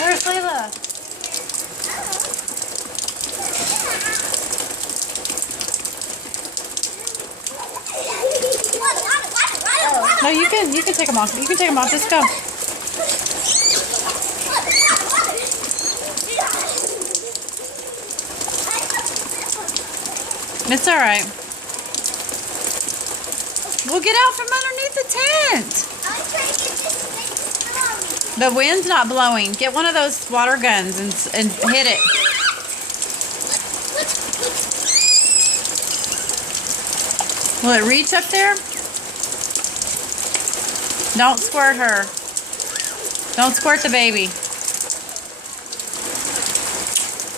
Where's Layla? No, you can take them off. You can take them off. Just go. It's all right. We'll get out from underneath the tent. The wind's not blowing. Get one of those water guns and hit it. Will it reach up there? Don't squirt her. Don't squirt the baby.